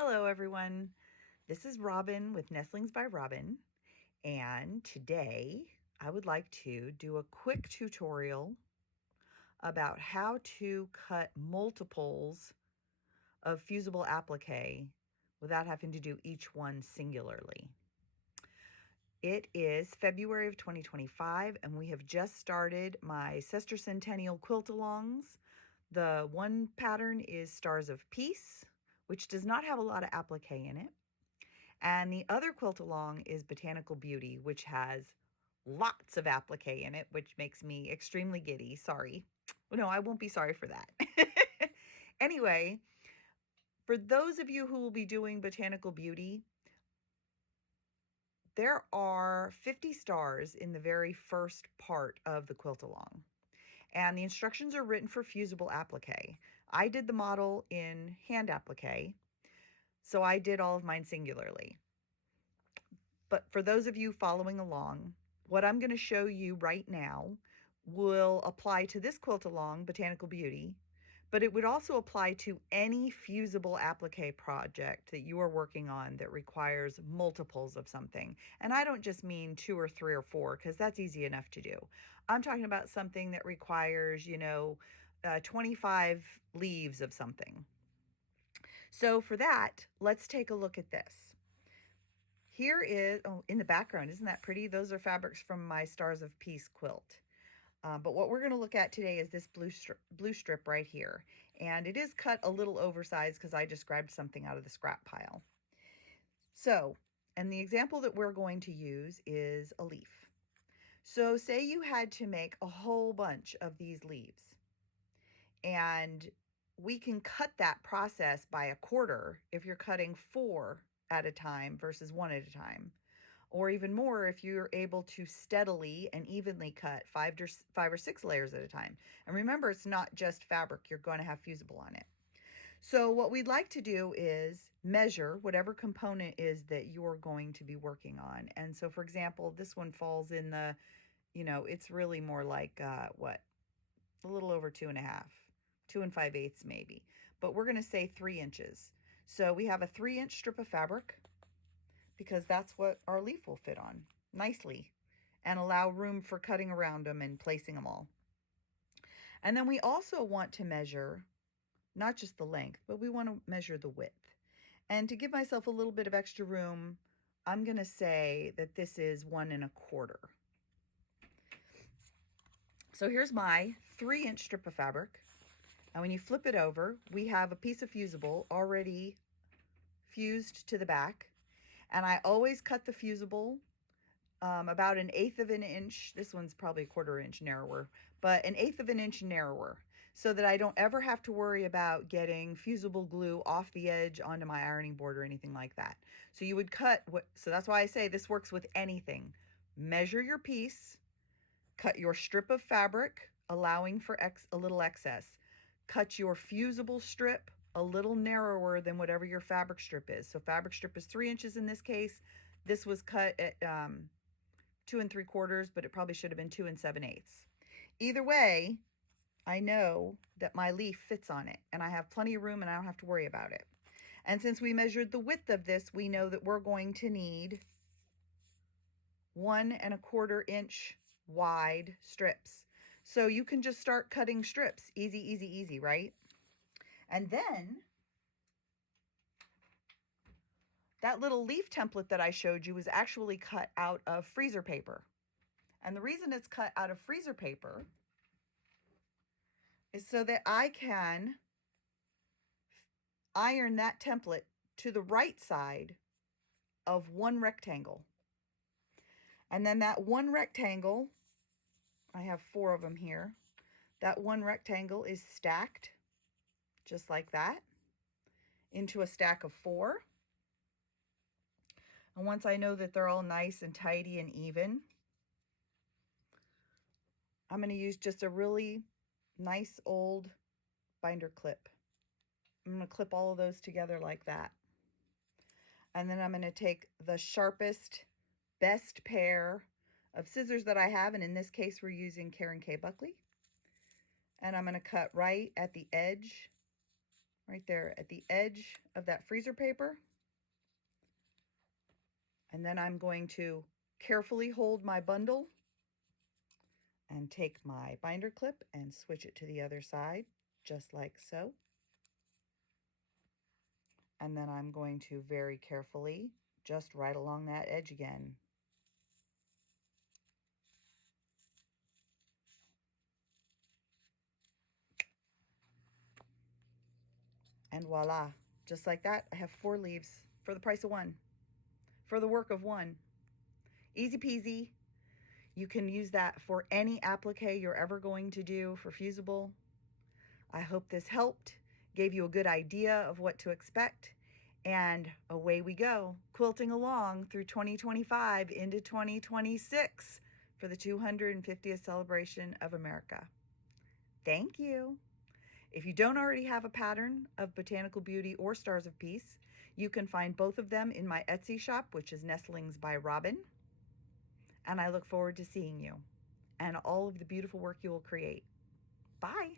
Hello everyone, this is Robin with Nestlings by Robin, and today I would like to do a quick tutorial about how to cut multiples of fusible applique without having to do each one singularly. It is February of 2025 and we have just started my sesquicentennial quilt-alongs. The one pattern is Stars of Peace, which does not have a lot of applique in it. And the other quilt along is Botanical Beauty, which has lots of applique in it, which makes me extremely giddy. Sorry. No, I won't be sorry for that. Anyway, for those of you who will be doing Botanical Beauty, there are 50 stars in the very first part of the quilt along. And the instructions are written for fusible applique. I did the model in hand applique, so I did all of mine singularly. But for those of you following along, what I'm going to show you right now will apply to this quilt along, Botanical Beauty, but it would also apply to any fusible applique project that you are working on that requires multiples of something. And I don't just mean 2 or 3 or 4, because that's easy enough to do. I'm talking about something that requires, 25 leaves of something. So for that, let's take a look at this. Here is, oh, in the background, isn't that pretty? Those are fabrics from my Stars of Peace quilt. But what we're going to look at today is this blue strip right here. And it is cut a little oversized because I just grabbed something out of the scrap pile. So, and the example that we're going to use is a leaf. So say you had to make a whole bunch of these leaves. And we can cut that process by a quarter if you're cutting 4 at a time versus 1 at a time, or even more if you're able to steadily and evenly cut 5 or 6 layers at a time. And remember, it's not just fabric, you're going to have fusible on it. So what we'd like to do is measure whatever component is that you're going to be working on. And so for example, this one falls in the, it's really more like a little over 2.5, 2 5/8 maybe, but we're going to say 3 inches. So we have a 3-inch strip of fabric because that's what our leaf will fit on nicely and allow room for cutting around them and placing them all. And then we also want to measure not just the length, but we want to measure the width. And to give myself a little bit of extra room, I'm going to say that this is 1 1/4. So here's my 3-inch strip of fabric. And when you flip it over, we have a piece of fusible already fused to the back. And I always cut the fusible about 1/8 of an inch. This one's probably 1/4 inch narrower, but 1/8 of an inch narrower, so that I don't ever have to worry about getting fusible glue off the edge onto my ironing board or anything like that. So you would cut, so that's why I say this works with anything. Measure your piece, cut your strip of fabric, allowing for a little excess. Cut your fusible strip a little narrower than whatever your fabric strip is. So fabric strip is 3 inches in this case. This was cut at 2 3/4, but it probably should have been 2 7/8. Either way, I know that my leaf fits on it and I have plenty of room and I don't have to worry about it. And since we measured the width of this, we know that we're going to need 1 1/4 inch wide strips. So you can just start cutting strips. Easy, easy, easy, right? And then that little leaf template that I showed you was actually cut out of freezer paper. And the reason it's cut out of freezer paper is so that I can iron that template to the right side of one rectangle. And then that one rectangle, I have 4 of them here, that one rectangle is stacked just like that into a stack of 4. And once I know that they're all nice and tidy and even, I'm going to use just a really nice old binder clip. I'm going to clip all of those together like that. And then I'm going to take the sharpest, best pair of scissors that I have, and in this case we're using Karen K. Buckley. And I'm going to cut right at the edge right there at the edge of that freezer paper. And then I'm going to carefully hold my bundle and take my binder clip and switch it to the other side, just like so. And then I'm going to very carefully just right along that edge again. And voila, just like that, I have 4 leaves for the price of 1, for the work of 1. Easy peasy. You can use that for any applique you're ever going to do for fusible. I hope this helped, gave you a good idea of what to expect, and away we go, quilting along through 2025 into 2026 for the 250th celebration of America. Thank you. If you don't already have a pattern of Botanical Beauty or Stars of Peace, you can find both of them in my Etsy shop, which is Nestlings by Robin. And I look forward to seeing you and all of the beautiful work you will create. Bye.